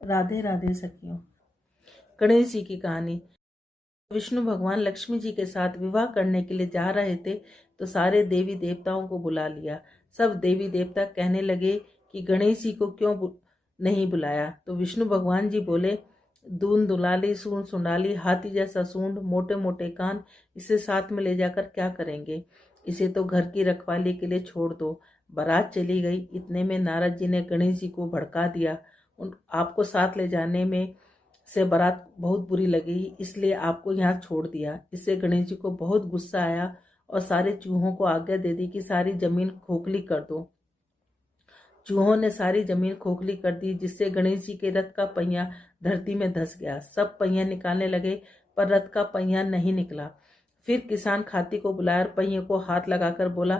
राधे राधे सखियों। गणेश जी की कहानी। विष्णु भगवान लक्ष्मी जी के साथ विवाह करने के लिए जा रहे थे तो सारे देवी देवताओं को बुला लिया। सब देवी देवता कहने लगे कि गणेश जी को क्यों नहीं बुलाया। तो विष्णु भगवान जी बोले, दून दुलाली, सूंड सुंडाली, हाथी जैसा सूंड, मोटे मोटे कान, इसे साथ में ले जाकर क्या करेंगे। इसे तो घर की रखवाली के लिए छोड़ दो। बारात चली गई। इतने में नारद जी ने गणेश जी को भड़का दिया। आपको साथ ले जाने में से बारात बहुत बुरी लगी, इसलिए आपको यहाँ छोड़ दिया। इससे गणेश जी को बहुत गुस्सा आया और सारे चूहों को आज्ञा दे दी कि सारी जमीन खोखली कर दो। चूहों ने सारी जमीन खोखली कर दी, जिससे गणेश जी के रथ का पहिया धरती में धंस गया। सब पहिया निकालने लगे पर रथ का पहिया नहीं निकला। फिर किसान खाती को बुलाया और पहिए को हाथ लगाकर बोला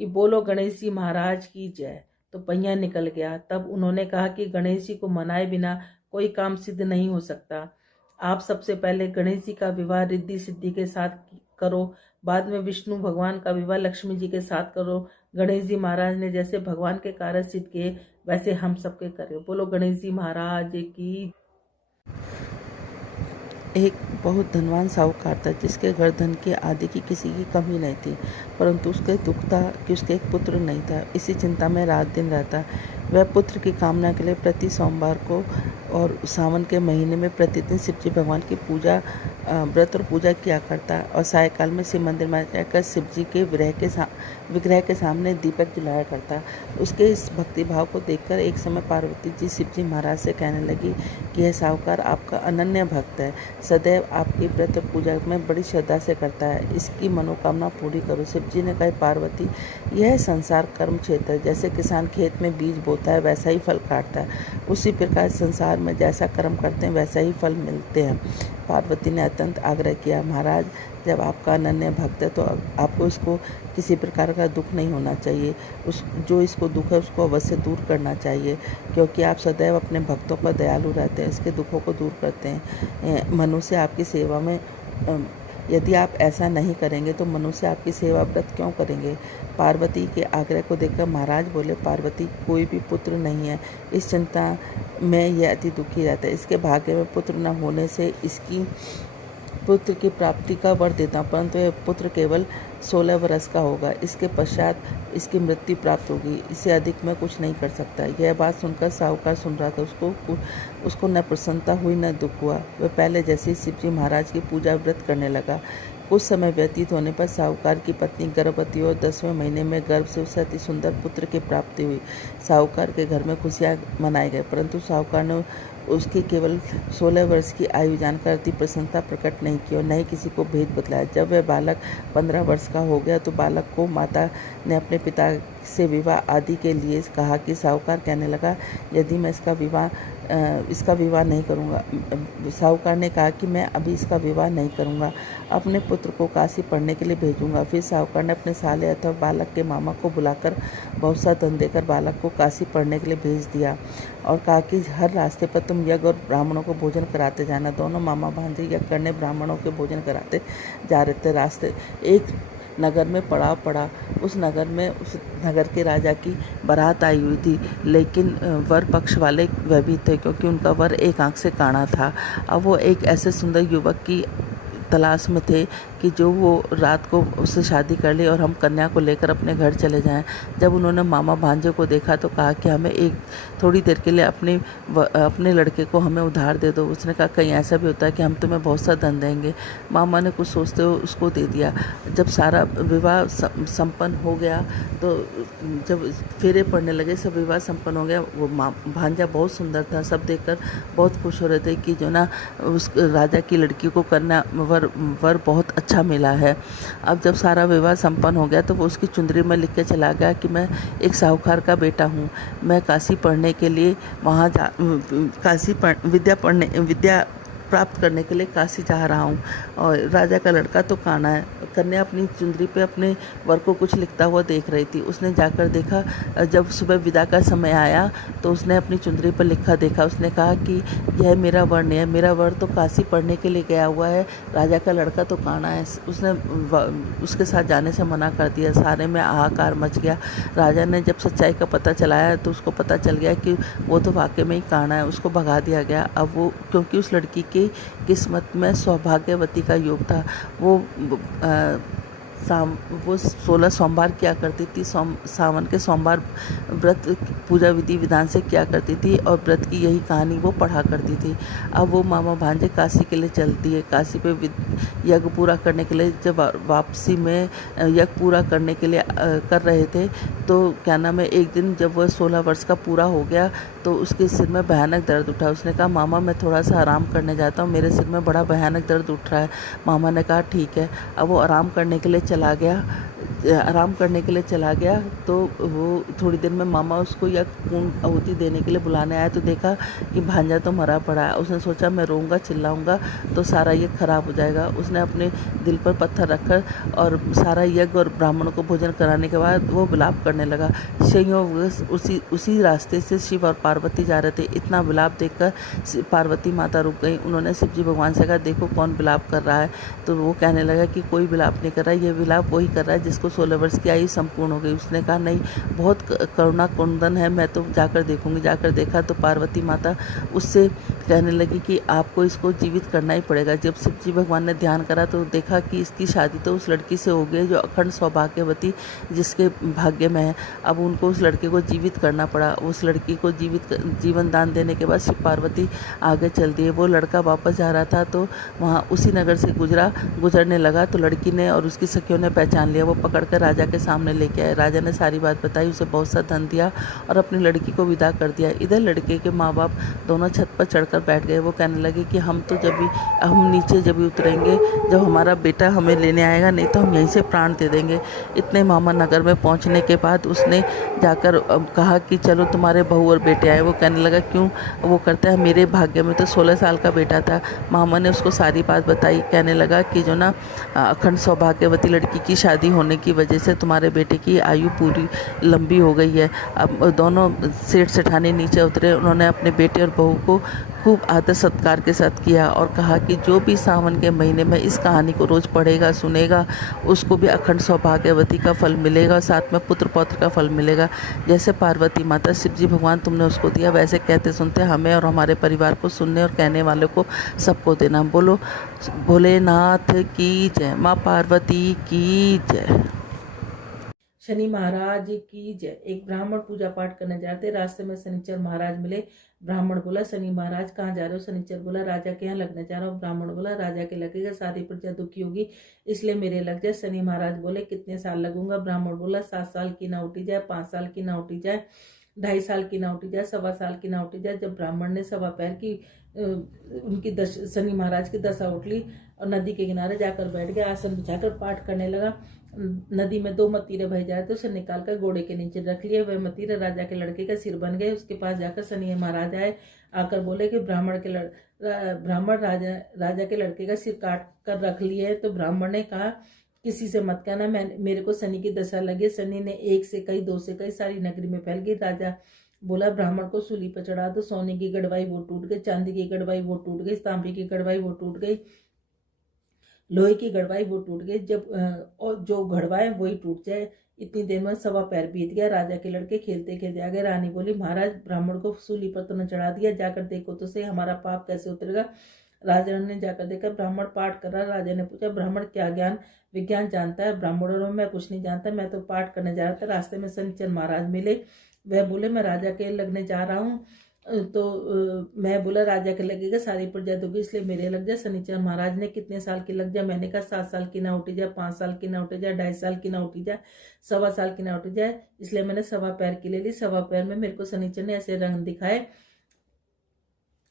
कि बोलो गणेश जी महाराज की जय। तो पहिया निकल गया। तब उन्होंने कहा कि गणेश जी को मनाए बिना कोई काम सिद्ध नहीं हो सकता। आप सबसे पहले गणेश जी का विवाह रिद्धि सिद्धि के साथ करो, बाद में विष्णु भगवान का विवाह लक्ष्मी जी के साथ करो। गणेश जी महाराज ने जैसे भगवान के कार्य सिद्ध किए वैसे हम सबके करें। बोलो गणेश जी महाराज की। एक बहुत धनवान साहूकार था जिसके घर धन की आदि की किसी की कमी नहीं थी, परंतु उसके दुख था कि उसके एक पुत्र नहीं था। इसी चिंता में रात दिन रहता। वह पुत्र की कामना के लिए प्रति सोमवार को और सावन के महीने में प्रतिदिन शिवजी भगवान की पूजा, व्रत और पूजा किया करता और सायकाल में शिव मंदिर में जाकर शिवजी के विग्रह के सामने दीपक जलाया करता। उसके इस भक्तिभाव को देखकर एक समय पार्वती जी शिवजी महाराज से कहने लगी कि यह साहूकार आपका अनन्य भक्त है, सदैव आपकी व्रत और पूजा में बड़ी श्रद्धा से करता है, इसकी मनोकामना पूरी करो। शिवजी ने कहा, पार्वती, यह संसार कर्म क्षेत्र है। जैसे किसान खेत में बीज बोता है वैसा ही फल काटता है, उसी प्रकार संसार में जैसा कर्म करते हैं वैसा ही फल मिलते हैं। पार्वती ने अत्यंत आग्रह किया, महाराज, जब आपका अनन्य भक्त है तो आपको इसको किसी प्रकार का दुख नहीं होना चाहिए। जो इसको दुख है उसको अवश्य दूर करना चाहिए, क्योंकि आप सदैव अपने भक्तों पर दयालु रहते हैं, इसके दुखों को दूर करते हैं। मनुष्य आपकी सेवा में यदि आप ऐसा नहीं करेंगे तो मनुष्य आपकी सेवा व्रत क्यों करेंगे। पार्वती के आग्रह को देखकर महाराज बोले, पार्वती, कोई भी पुत्र नहीं है, इस चिंता में यह अति दुखी रहता है। इसके भाग्य में पुत्र न होने से इसकी पुत्र की प्राप्ति का वर देता हूँ, परंतु यह पुत्र केवल 16 वर्ष का होगा। इसके पश्चात इसकी मृत्यु प्राप्त होगी, इससे अधिक मैं कुछ नहीं कर सकता। यह बात सुनकर साहूकार सुन रहा था। उसको न प्रसन्नता हुई न दुख हुआ। वह पहले जैसे शिवजी महाराज की पूजा व्रत करने लगा। कुछ समय व्यतीत होने पर साहूकार की पत्नी गर्भवती और 10वें महीने में गर्भ से उसे अति सुंदर पुत्र की प्राप्ति हुई। साहूकार के घर में खुशियाँ मनाए गए, परंतु साहूकार ने उसकी केवल 16 वर्ष की आयु जानकर अति प्रसन्नता प्रकट नहीं की और न ही किसी को भेद बतलाया। जब वह बालक 15 वर्ष का हो गया तो बालक को माता ने अपने पिता से विवाह आदि के लिए कहा कि साहूकार कहने लगा, यदि मैं इसका विवाह नहीं करूँगा। साहूकार ने कहा कि मैं अभी इसका विवाह नहीं करूँगा, अपने पुत्र को काशी पढ़ने के लिए भेजूँगा। फिर साहूकार ने अपने साले अथवा बालक के मामा को बुलाकर बहुत सा धन देकर बालक को काशी पढ़ने के लिए भेज दिया और कहा कि हर रास्ते पर तुम यज्ञ और ब्राह्मणों को भोजन कराते जाना। दोनों मामा भांजे यज्ञ करने ब्राह्मणों के भोजन कराते जा रहे थे। रास्ते एक नगर में पड़ाव पड़ा। उस नगर के राजा की बारात आई हुई थी, लेकिन वर पक्ष वाले वह भी थे, क्योंकि उनका वर एक आंख से काना था। अब वो एक ऐसे सुंदर युवक की तलाश में थे कि जो वो रात को उससे शादी कर ले और हम कन्या को लेकर अपने घर चले जाएं। जब उन्होंने मामा भांजे को देखा तो कहा कि हमें थोड़ी देर के लिए अपने लड़के को हमें उधार दे दो। उसने कहा, कहीं ऐसा भी होता है कि हम तुम्हें बहुत सा धन देंगे। मामा ने कुछ सोचते हुए उसको दे दिया। जब सारा विवाह संपन्न हो गया तो जब फेरे पड़ने लगे, सब विवाह संपन्न हो गया। वो भांजा बहुत सुंदर था, सब देखकर बहुत खुश हो रहे थे कि जो ना उस राजा की लड़की को कन्या वर बहुत अच्छा मिला है। अब जब सारा विवाह संपन्न हो गया तो वो उसकी चुंदरी में लिख के चला गया कि मैं एक साहूकार का बेटा हूँ, मैं काशी पढ़ने के लिए वहाँ विद्या प्राप्त करने के लिए काशी जा रहा हूँ। और राजा का लड़का तो काना है। कन्या अपनी चुंदरी पे अपने वर को कुछ लिखता हुआ देख रही थी। उसने जाकर देखा, जब सुबह विदा का समय आया तो उसने अपनी चुंदरी पर लिखा देखा। उसने कहा कि यह मेरा वर नहीं है, मेरा वर तो काशी पढ़ने के लिए गया हुआ है, राजा का लड़का तो काना है। उसने उसके साथ जाने से मना कर दिया। सारे में हाहाकार मच गया। राजा ने जब सच्चाई का पता चलाया तो उसको पता चल गया कि वो तो वाकई में ही काना है। उसको भगा दिया गया। अब वो, क्योंकि उस लड़की की किस्मत में सौभाग्यवती का योग था। वो वो 16 सोमवार किया करती थी। सावन के सोमवार व्रत पूजा विधि विधान से किया करती थी और व्रत की यही कहानी वो पढ़ा करती थी। अब वो मामा भांजे काशी के लिए चलती है। काशी पे यज्ञ पूरा करने के लिए जब वापसी में यज्ञ पूरा करने के लिए कर रहे थे तो क्या नाम है, एक दिन जब वह 16 वर्ष का पूरा हो गया तो उसके सिर में भयानक दर्द उठा। उसने कहा, मामा मैं थोड़ा सा आराम करने जाता हूँ, मेरे सिर में बड़ा भयानक दर्द उठ रहा है। मामा ने कहा ठीक है। अब वो आराम करने के लिए चला गया तो वो थोड़ी देर में मामा उसको या पूर्ण आहुति देने के लिए बुलाने आया तो देखा कि भांजा तो मरा पड़ा है। उसने सोचा मैं रोऊंगा चिल्लाऊंगा तो सारा यज्ञ खराब हो जाएगा। उसने अपने दिल पर पत्थर रखकर और सारा यज्ञ और ब्राह्मणों को भोजन कराने के बाद वो विलाप करने लगा। संयोग उसी रास्ते से शिव और पार्वती जा रहे थे। इतना विलाप देखकर पार्वती माता रुक गई। उन्होंने शिव जी भगवान से कहा, देखो कौन विलाप कर रहा है। तो वो कहने लगा कि कोई विलाप नहीं कर रहा है, ये विलाप वही कर रहा है जिसको 16 वर्ष की आयु संपूर्ण हो गई। उसने कहा, नहीं, बहुत करुणा कुंदन है, मैं तो जाकर देखूंगी। जाकर देखा तो पार्वती माता उससे कहने लगी कि आपको इसको जीवित करना ही पड़ेगा। जब शिव जी भगवान ने ध्यान करा तो देखा कि इसकी शादी तो उस लड़की से हो गई जो अखंड सौभाग्यवती जिसके भाग्य में है। अब उनको उस लड़के को जीवित करना पड़ा। उस लड़की को जीवन दान देने के बाद शिव पार्वती आगे चल दिए। वो लड़का वापस जा रहा था तो वहाँ उसी नगर से गुजरने लगा तो लड़की ने और उसकी सखियों ने पहचान लिया। वो पकड़कर राजा के सामने लेके आए। राजा ने सारी बात बताई, उसे बहुत सा धन दिया और अपनी लड़की को विदा कर दिया। इधर लड़के के माँ बाप दोनों छत पर चढ़कर बैठ गए। वो कहने लगे कि हम नीचे जब भी उतरेंगे जब हमारा बेटा हमें लेने आएगा, नहीं तो हम यहीं से प्राण दे देंगे। इतने मामा नगर में पहुँचने के बाद उसने जाकर कहा कि चलो तुम्हारे बहू और बेटे आए। वो कहने लगा क्यों? वो करता है, मेरे भाग्य में तो 16 साल का बेटा था। मामा ने उसको सारी बात बताई। कहने लगा कि जो ना अखंड सौभाग्यवती लड़की की शादी होने की वजह से तुम्हारे बेटे की आयु पूरी लंबी हो गई है। अब दोनों सेठ सेठानी नीचे उतरे। उन्होंने अपने बेटे और बहू को खूब आदर सत्कार के साथ किया और कहा कि जो भी सावन के महीने में इस कहानी को रोज़ पढ़ेगा सुनेगा उसको भी अखंड सौभाग्यवती का फल मिलेगा, साथ में पुत्र पौत्र का फल मिलेगा। जैसे पार्वती माता शिव जी भगवान तुमने उसको दिया, वैसे कहते सुनते हमें और हमारे परिवार को सुनने और कहने वालों को सबको देना। बोलो भोलेनाथ की जय, माँ पार्वती की जय। शनि महाराज की जय। एक ब्राह्मण पूजा पाठ करने जाते, रास्ते में शनिचर महाराज मिले। ब्राह्मण बोला, शनि महाराज कहाँ जा रहे हो? शनिचर बोला, राजा के यहाँ लगने जा रहा हूँ। ब्राह्मण बोला, राजा के लगेगा, सारी प्रजा दुखी होगी इसलिए मेरे लग जाए। शनि महाराज बोले, कितने साल लगूंगा? ब्राह्मण बोला, 7 साल की ना उठी जाए, 5 साल की ना उठी जाए, 2.5 साल की ना उठी जाए, 1.25 साल की ना उठी जाए। जब ब्राह्मण ने 1.25 पैर की उनकी शनि महाराज की दशा उठ ली और नदी के किनारे जाकर बैठ गया। आसन बिछाकर पाठ करने लगा। नदी में 2 मतीरे बह जाए तो उसे निकालकर घोड़े के नीचे रख लिए। वह मतीरे राजा के लड़के का सिर बन गए। उसके पास जाकर शनि महाराज आए। आकर बोले कि ब्राह्मण राजा के लड़के का सिर काट कर रख लिए है। तो ब्राह्मण ने कहा, किसी से मत कहना, मेरे को शनि की दशा लगी। शनि ने 1 से कई 2 से कई सारी नगरी में फैल गई। राजा बोला, ब्राह्मण को सूली पर चढ़ा दो। सोने की गड़वाई वो टूट गई, चांदी की गड़वाई वो टूट गई, तांबे की गड़वाई वो टूट गई, लोहे की गड़वाई वो टूट गई। जब और जो गड़वाए वही टूट जाए। इतनी देर में 1.25 पैर बीत गया। राजा के लड़के खेलते खेलते आ गए। रानी बोली, महाराज ब्राह्मण को सूली पर तो न चढ़ा दिया, जाकर देखो तो सही हमारा पाप कैसे उतरेगा। राजा ने जाकर देखा, ब्राह्मण पाठ कर रहा। राजा ने पूछा, ब्राह्मण क्या ज्ञान विज्ञान जानता है? ब्राह्मणों में मैं कुछ नहीं जानता, मैं तो पाठ करने जा रहा था। रास्ते में शनिचर महाराज मिले। वह बोले, मैं राजा के लगने जा रहा हूँ। तो मैं बोला, राजा के लगेगा, सारी प्रजा दोगी इसलिए मेरे लग जाए। शनिचर महाराज ने, कितने साल की लग जाए? मैंने कहा 7 साल की ना उठी जाए, 5 साल की ना उठी जाए, 2.5 साल की ना उठी जाए, 1.25 साल की ना उठी जाए, इसलिए मैंने 1.25 पैर की ले ली। 1.25 पैर में मेरे को शनिचर ने ऐसे रंग दिखाए।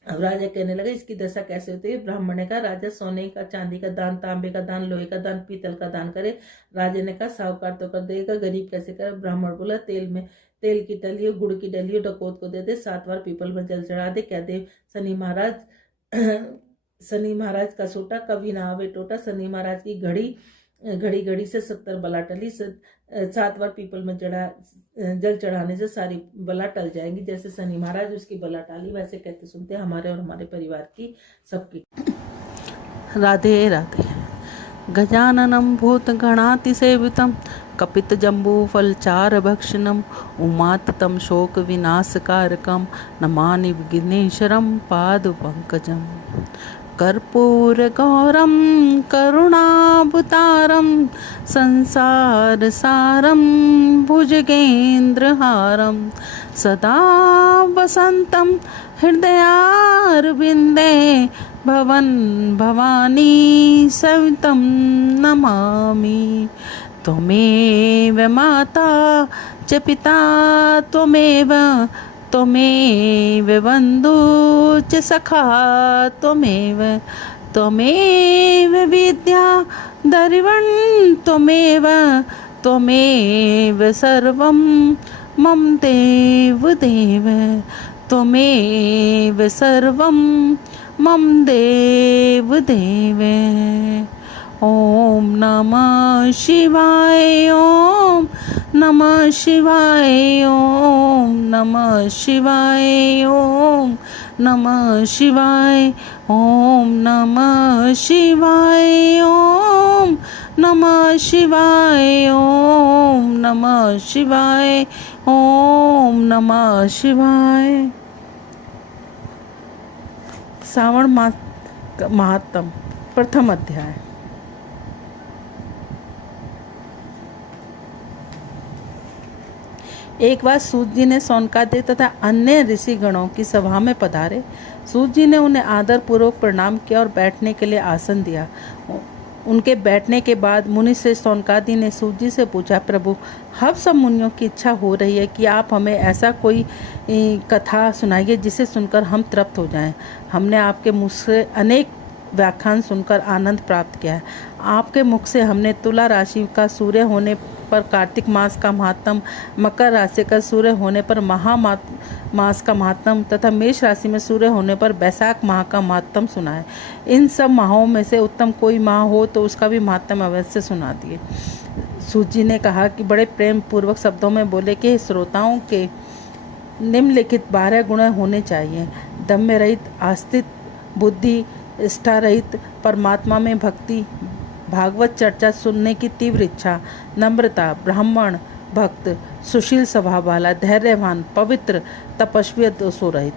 अब राजा कहने लगा, इसकी दशा कैसे होती है? ब्राह्मण ने कहा, राजा सोने का, चांदी का दान, तांबे का दान, लोहे का दान, पीतल का दान करे। राजा ने कहा, साहूकार तो कर देगा, गरीब कैसे करे? ब्राह्मण बोला, तेल की डलियो, गुड़ की डलियो डकौत को दे दे, 7 बार पीपल में जल चढ़ा दे। क्या दे? शनि महाराज शनि महाराज का सोटा कभी ना आवे टोटा। शनि महाराज की घड़ी घड़ी से 70 बला टली। 7 बार पीपल में जल चढ़ाने से सारी बला टल जाएंगी। जैसे शनि महाराज उसकी बला टाली, वैसे कहते सुनते हमारे और हमारे परिवार की सबकी। राधे राधे। गजाननं भूतगणातिसेवितं कपितजम्बूफलचारभक्षणम् उमाततं शोकविनाशकारकं नमामि विघ्नेश्वरं पादपङ्कजम्। कर्पूरगौरं करुणावतारं संसारसारं भुजगेन्द्रहारं सदा वसन्तं हृदयारविन्दे भवानी सवितं नमामि। त्वमेव माता च पिता त्वमेव बन्धु च सखा त्वमेव विद्या दरिवं त्वमेव सर्वं मम देव त्वमेव सर्वं मम देव। ओम नमः शिवाय, ओम नमः शिवाय, ओम नमः शिवाय, ओम नमः शिवाय, ओम नमः शिवाय, ओम नमः शिवाय, ओम नमः शिवाय, ओम नमः शिवाय। श्रावण मास महात्म प्रथम अध्याय। एक बार सूत जी ने सोनकादि तथा अन्य ऋषि गणों की सभा में पधारे। सूत जी ने उन्हें आदर पूर्वक प्रणाम किया और बैठने के लिए आसन दिया। उनके बैठने के बाद मुनि से सोनकादि ने सूत जी से पूछा, प्रभु, हम सब मुनियों की इच्छा हो रही है कि आप हमें ऐसा कोई कथा सुनाइए जिसे सुनकर हम तृप्त हो जाएं। हमने आपके मुख से अनेक व्याख्यान सुनकर आनंद प्राप्त किया है। आपके मुख से हमने तुला राशि का सूर्य होने पर कार्तिक मास का महात्म, मकर राशि का सूर्य होने पर मास का महात्म तथा मेष राशि में सूर्य होने पर बैसाख माह का महात्म सुना है। इन सब माहों में से उत्तम कोई माह हो तो उसका भी महात्म अवश्य सुना दिए। सूत जी ने कहा कि बड़े प्रेम पूर्वक शब्दों में बोले कि श्रोताओं के निम्नलिखित 12 गुण होने चाहिए: दम्य रहित, आस्तिक बुद्धि, निष्ठा रहित, परमात्मा में भक्ति, भागवत चर्चा सुनने की तीव्र इच्छा, नम्रता, ब्राह्मण भक्त, सुशील स्वभाव वाला, धैर्यवान, पवित्र, तपस्वी, दोषों रहित।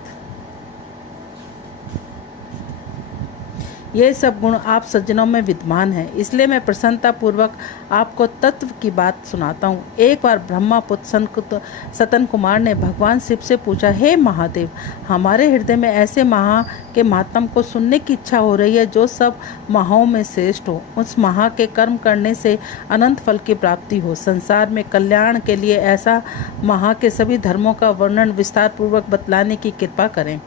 ये सब गुण आप सज्जनों में विद्यमान हैं, इसलिए मैं प्रसन्नता पूर्वक आपको तत्व की बात सुनाता हूँ। एक बार ब्रह्मापुत्र सतन कुमार ने भगवान शिव से पूछा, हे महादेव, हमारे हृदय में ऐसे महा के महात्म को सुनने की इच्छा हो रही है जो सब महाओं में श्रेष्ठ हो। उस महा के कर्म करने से अनंत फल की प्राप्ति हो। संसार में कल्याण के लिए ऐसा महा के सभी धर्मों का वर्णन विस्तार पूर्वक बतलाने की कृपा करें।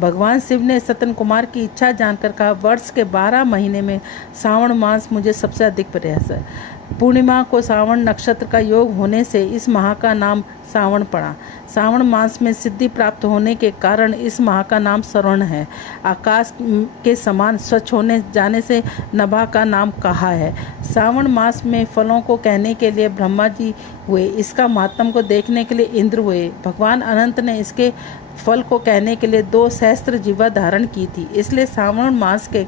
भगवान शिव ने सतन कुमार की इच्छा जानकर कहा, वर्ष के 12 महीने में श्रावण मास मुझे सबसे अधिक प्रिय है। पूर्णिमा को श्रावण नक्षत्र का योग होने से इस माह का नाम श्रावण पड़ा। श्रावण मास में सिद्धि प्राप्त होने के कारण इस माह का नाम श्रवण है। आकाश के समान स्वच्छ होने जाने से नभा का नाम कहा है। श्रावण मास में फलों को कहने के लिए ब्रह्मा जी हुए, इसका महात्म को देखने के लिए इंद्र हुए। भगवान अनंत ने इसके फल को कहने के लिए 2 सहस्त्र जीवा धारण की थी। इसलिए श्रावण मास के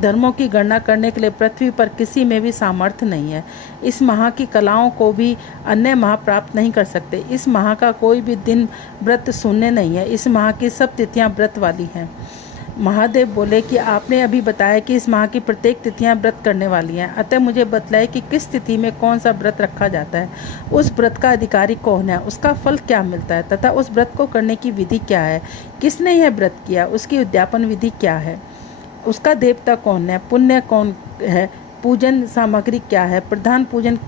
धर्मों की गणना करने के लिए पृथ्वी पर किसी में भी सामर्थ्य नहीं है। इस माह की कलाओं को भी अन्य माह प्राप्त नहीं कर सकते। इस माह का कोई भी दिन व्रत शून्य नहीं है। इस माह की सब तिथियां व्रत वाली हैं। महादेव बोले कि आपने अभी बताया कि इस माह की प्रत्येक तिथियां व्रत करने वाली हैं, अतः मुझे बतलाए कि किस तिथि में कौन सा व्रत रखा जाता है, उस व्रत का अधिकारी कौन है, उसका फल क्या मिलता है तथा उस व्रत को करने की विधि क्या है, किसने यह व्रत किया, उसकी उद्यापन विधि क्या है, उसका देवता कौन है, पुण्य कौन है, पूजन सामग्री क्या है, प्रधान पूजन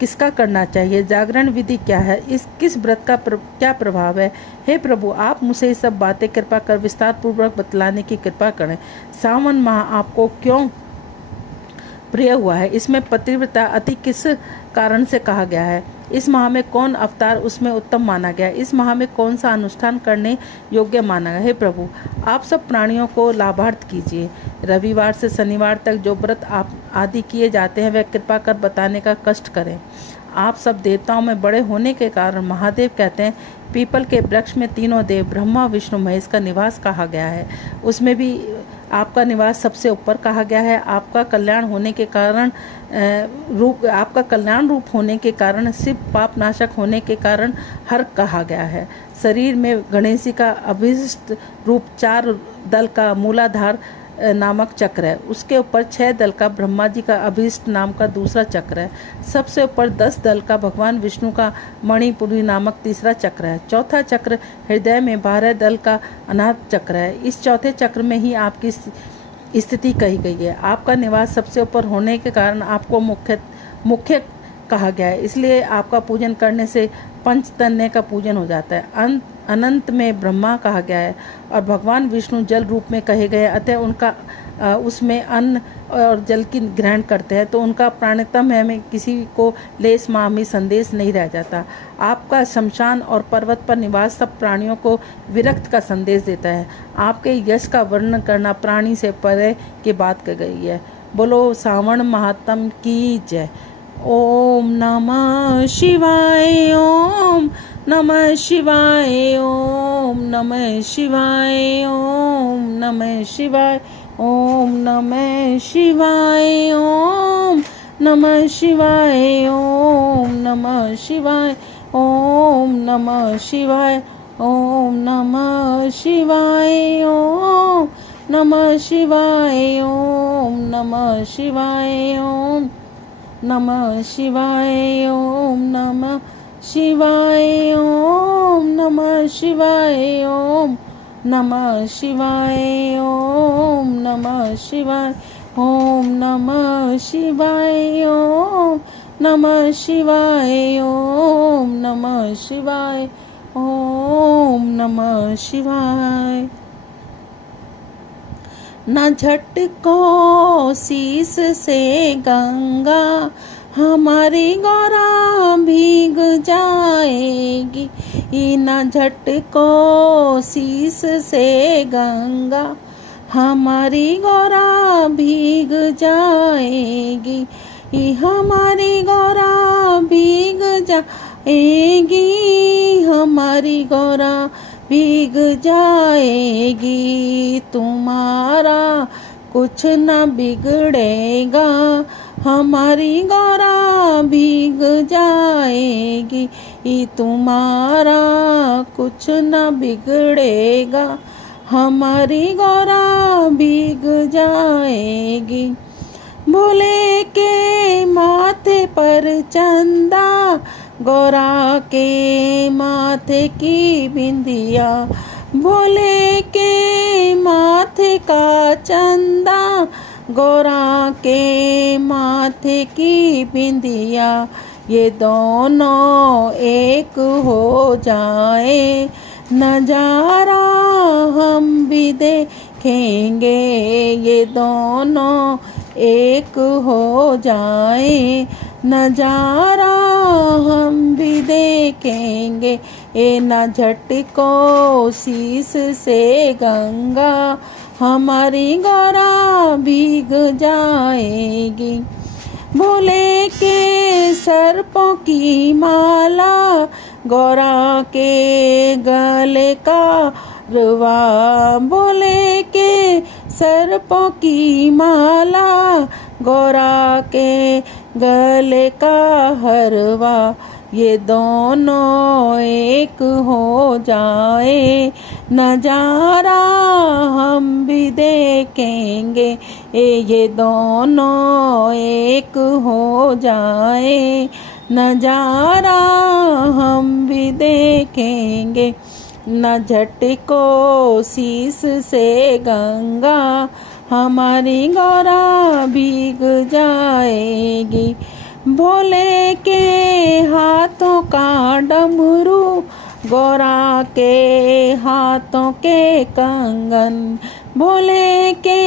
किसका करना चाहिए, जागरण विधि क्या है, किस व्रत का क्या प्रभाव है। हे प्रभु, आप मुझे ये सब बातें कृपा कर विस्तार पूर्वक बतलाने की कृपा करें। सावन माह आपको क्यों प्रिय हुआ है, इसमें पतिव्रता अति किस कारण से कहा गया है, इस माह में कौन अवतार उसमें उत्तम माना गया, इस माह में कौन सा अनुष्ठान करने योग्य माना गया। हे प्रभु, आप सब प्राणियों को लाभार्थ कीजिए। रविवार से शनिवार तक जो व्रत आप आदि किए जाते हैं वह कृपा कर बताने का कष्ट करें। आप सब देवताओं में बड़े होने के कारण महादेव कहते हैं, पीपल के वृक्ष में तीनों देव ब्रह्मा विष्णु महेश का निवास कहा गया है, उसमें भी आपका निवास सबसे ऊपर कहा गया है। आपका कल्याण होने के कारण आपका कल्याण रूप होने के कारण, शिव पाप नाशक होने के कारण हर कहा गया है। शरीर में गणेश जी का अभिष्ट रूप 4 दल का मूलाधार नामक चक्र है, उसके ऊपर 6 दल का ब्रह्मा जी का अभीष्ट नाम का दूसरा चक्र है, सबसे ऊपर 10 दल का भगवान विष्णु का मणिपुरी नामक तीसरा चक्र है, चौथा चक्र हृदय में 12 दल का अनाहत चक्र है। इस चौथे चक्र में ही आपकी स्थिति कही गई है। आपका निवास सबसे ऊपर होने के कारण आपको मुख्य कहा गया है, इसलिए आपका पूजन करने से पंचतन्य का पूजन हो जाता है। अनंत में ब्रह्मा कहा गया है और भगवान विष्णु जल रूप में कहे गए, अतः उनका उसमें अन्न और जल की ग्रहण करते हैं तो उनका प्राणतम है में किसी को लेस मामी संदेश नहीं रह जाता। आपका शमशान और पर्वत पर निवास सब प्राणियों को विरक्त का संदेश देता है। आपके यश का वर्णन करना प्राणी से परे की बात कही गई है। बोलो सावण महात्म की जय। ओम नमः शिवाय, ओम नमः शिवाय, ओम नमः शिवाय, ओम नमः शिवाय, ओम नमः शिवाय, ओम नमः शिवाय, ओम नमः शिवाय, ओम नमः शिवाय, ओम नमः शिवाय, ओम नमः शिवाय, ओम नमः शिवाय, ओम नमः शिवाय, ओम नमः शिवाय, ओम नमः शिवाय, ओम नमः शिवाय, ओम नमः शिवाय, ओम नमः शिवाय, ओम नमः शिवाय, ओम नमः शिवाय, ओम नमः शिवाय। न झटको शीस से गंगा हमारी गौरा भीग जाएगी, न झटको शीस से गंगा हमारी गौरा भीग जाएगी, हमारी गौरा भीग जाएगी, हमारी गौरा भीग जाएगी, तुम्हारा कुछ न बिगड़ेगा, हमारी गौरा भीग जाएगी, तुम्हारा कुछ न बिगड़ेगा, हमारी गौरा भीग जाएगी। भोले के माथे पर चंदा, गौरा के माथे की बिंदिया, भोले के माथे का चंदा, गौरा के माथे की बिंदिया, ये दोनों एक हो जाए, नजारा हम भी देखेंगे, ये दोनों एक हो जाए, नजारा हम भी देखेंगे, न झटको शीस से गंगा हमारी गौरा भीग जाएगी। भोले के सर्पों की माला, गौरा के गले का रुआ, भोले के सर्पों की माला, गौरा के गले का हरवा, ये दोनों एक हो जाए, नजारा हम भी देखेंगे, ये दोनों एक हो जाए, नजारा हम भी देखेंगे, न झटको शीस से गंगा हमारी गौरा भीग जाएगी। भोले के हाथों का डमरू, गौरा के हाथों के कंगन, भोले के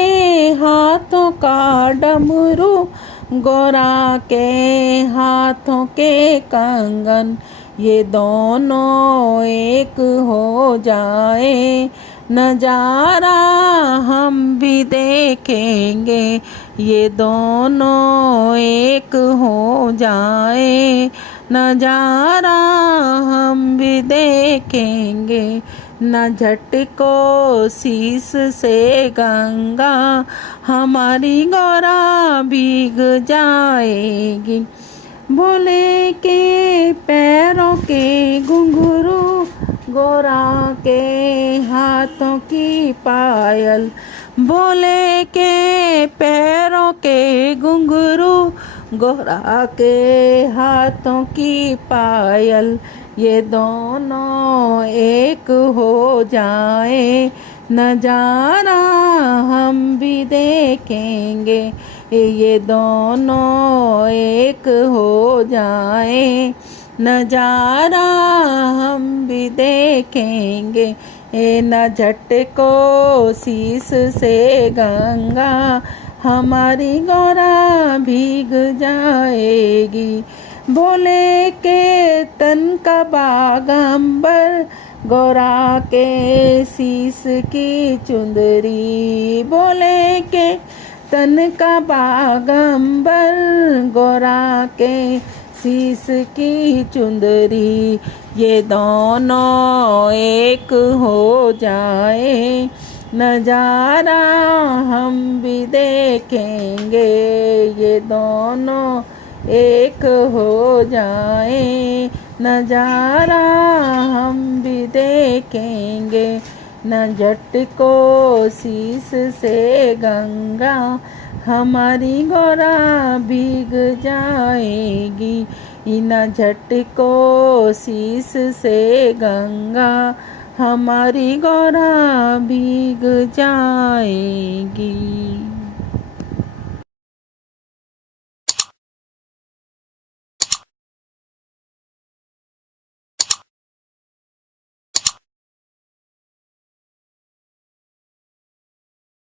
हाथों का डमरू, गौरा के हाथों के कंगन, ये दोनों एक हो जाए, नजारा हम भी देखेंगे, ये दोनों एक हो जाए, नजारा हम भी देखेंगे। न झटको शीस से गंगा, हमारी गौरा भीग जाएगी। भोले के पैरों के घुंघरू, गौरा के हाथों की पायल, भोले के पैरों के घुंघरू, गौरा के हाथों की पायल, ये दोनों एक हो जाए, नजारा हम भी देखेंगे, ये दोनों एक हो जाए, नजारा हम भी देखेंगे। न झटको शीस से गंगा, हमारी गौरा भीग जाएगी। भोले के तन का बागंबर, गौरा के शीस की चुंदरी, भोले के तन का बागंबर, गौरा के शीस की चुंदरी, ये दोनों एक हो जाए, नजारा हम भी देखेंगे, ये दोनों एक हो जाए, नजारा हम भी देखेंगे। न झटको शीस से गंगा, हमारी गौरा भीग जाएगी। न झटको शीस से गंगा, हमारी गौरा भीग जाएगी।